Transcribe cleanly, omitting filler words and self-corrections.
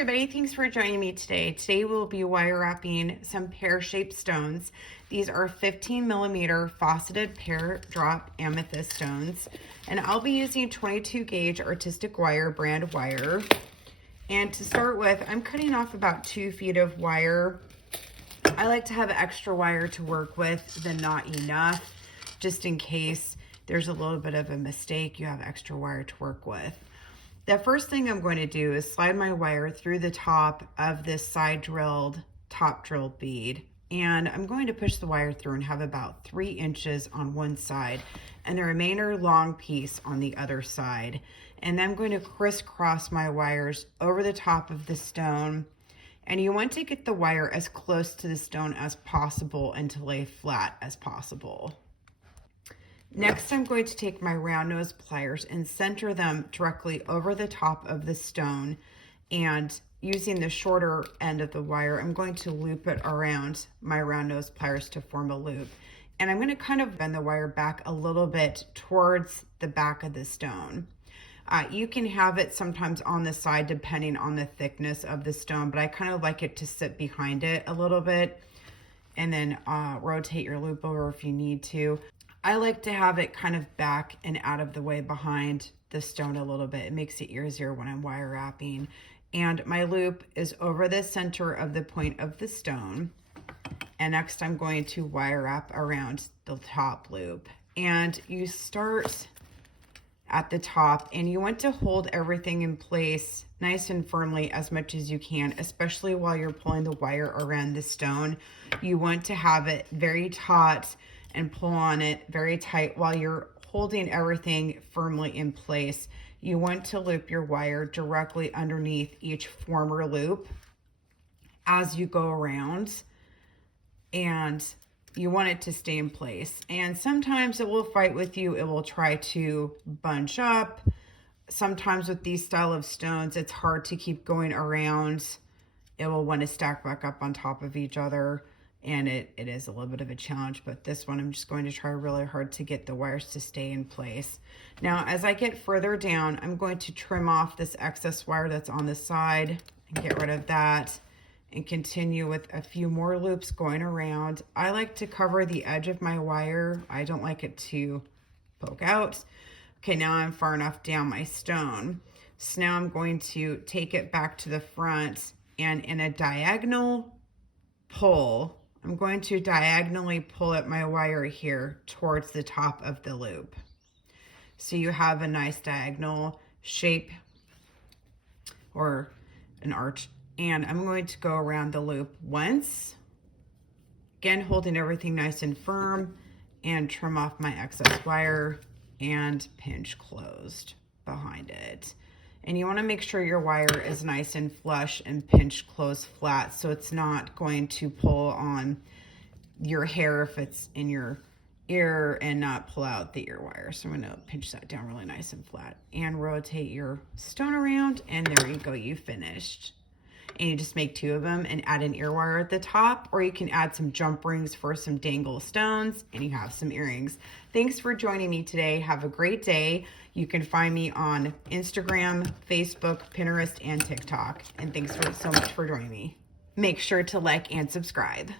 everybody, thanks for joining me today. Today we'll be wire wrapping some pear-shaped stones. These are 15 millimeter faceted pear drop amethyst stones, and I'll be using 22 gauge artistic wire brand wire. And to start with, I'm cutting off about 2 feet of wire. I like to have extra wire to work with than not enough, just in case there's a little bit of a mistake, you have extra wire to work with. The first thing I'm going to do is slide my wire through the top of this side drilled, top drilled bead. And I'm going to push the wire through and have about 3 inches on one side and the remainder long piece on the other side. And then I'm going to crisscross my wires over the top of the stone. And you want to get the wire as close to the stone as possible and to lay flat as possible. Next, I'm going to take my round nose pliers and center them directly over the top of the stone, and using the shorter end of the wire, I'm going to loop it around my round nose pliers to form a loop. And I'm going to kind of bend the wire back a little bit towards the back of the stone. You can have it sometimes on the side depending on the thickness of the stone, but I kind of like it to sit behind it a little bit, and then rotate your loop over if you need to. I like to have it kind of back and out of the way behind the stone a little bit. It makes it easier when I'm wire wrapping. And my loop is over the center of the point of the stone. And next I'm going to wire wrap around the top loop. And you start at the top and you want to hold everything in place nice and firmly as much as you can, especially while you're pulling the wire around the stone. You want to have it very taut and pull on it very tight while you're holding everything firmly in place. You want to loop your wire directly underneath each former loop as you go around, and you want it to stay in place. And sometimes it will fight with you. It will try to bunch up. Sometimes with these style of stones, it's hard to keep going around. It will want to stack back up on top of each other. And it is a little bit of a challenge, but this one I'm just going to try really hard to get the wires to stay in place. Now, as I get further down, I'm going to trim off this excess wire that's on the side and get rid of that and continue with a few more loops going around. I like to cover the edge of my wire. I don't like it to poke out. Okay, now I'm far enough down my stone. So now I'm going to take it back to the front, and in a diagonal pull, I'm going to diagonally pull up my wire here towards the top of the loop. So you have a nice diagonal shape or an arch. And I'm going to go around the loop once, again holding everything nice and firm, and trim off my excess wire and pinch closed behind it. And you want to make sure your wire is nice and flush and pinch closed flat, so it's not going to pull on your hair if it's in your ear and not pull out the ear wire. So I'm going to pinch that down really nice and flat and rotate your stone around, and there you go, you finished. And you just make 2 of them and add an ear wire at the top, or you can add some jump rings for some dangle stones, and you have some earrings. Thanks for joining me today. Have a great day. You can find me on Instagram, Facebook, Pinterest, and TikTok. And thanks so much for joining me. Make sure to like and subscribe.